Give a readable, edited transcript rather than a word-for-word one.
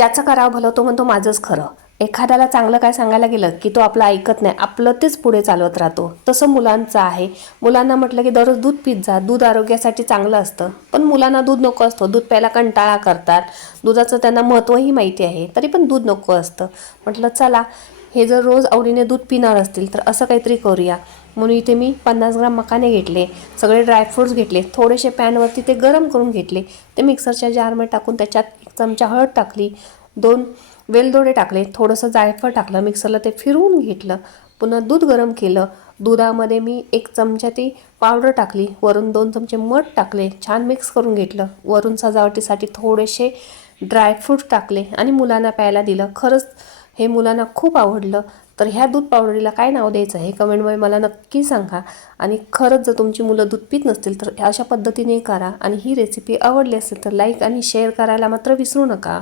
ज्याचं करावं भलं तो म्हणतो माझंच खरं. एखाद्याला चांगलं काय सांगायला गेलं की तो आपलं ऐकत नाही, आपलं तेच पुढे चालवत राहतो. तसं मुलांचं आहे. मुलांना म्हटलं की दररोज दूध पीत जा, दूध आरोग्यासाठी चांगलं असतं. पण मुलांना दूध नको असतं, दूध प्यायला कंटाळा करतात. दुधाचं त्यांना महत्त्वही माहिती आहे, तरी पण दूध नको असतं. म्हटलं चला हे जर रोज आवडीने दूध पिणार असतील तर असं काहीतरी करूया. म्हणून इथे मी 50 ग्राम मकाने घेतले, सगळे ड्रायफ्रूट्स घेतले, थोडेसे पॅनवरती ते गरम करून घेतले. ते मिक्सरच्या जारमध्ये टाकून त्याच्यात 1 चमचा हळद टाकली, 2 वेलदोडे टाकले, थोडंसं जायफळ टाकलं, मिक्सरला ते फिरवून घेतलं. पुन्हा दूध गरम केलं. दुधामध्ये मी 1 चमचा ती पावडर टाकली, वरून 2 चमचे मध टाकले, छान मिक्स करून घेतलं. वरून सजावटीसाठी थोडेसे ड्रायफ्रूट्स टाकले आणि मुलांना प्यायला दिलं. खरंच हे मुलांना खूप आवडलं. तर ह्या दूध पावडरीला काय नाव द्यायचं हे कमेंटमध्ये मला नक्की सांगा. आणि खरंच जर तुमची मुलं दूध पित नसतील तर अशा पद्धतीने करा. आणि ही रेसिपी आवडली असेल तर लाईक आणि शेअर करायला मात्र विसरू नका.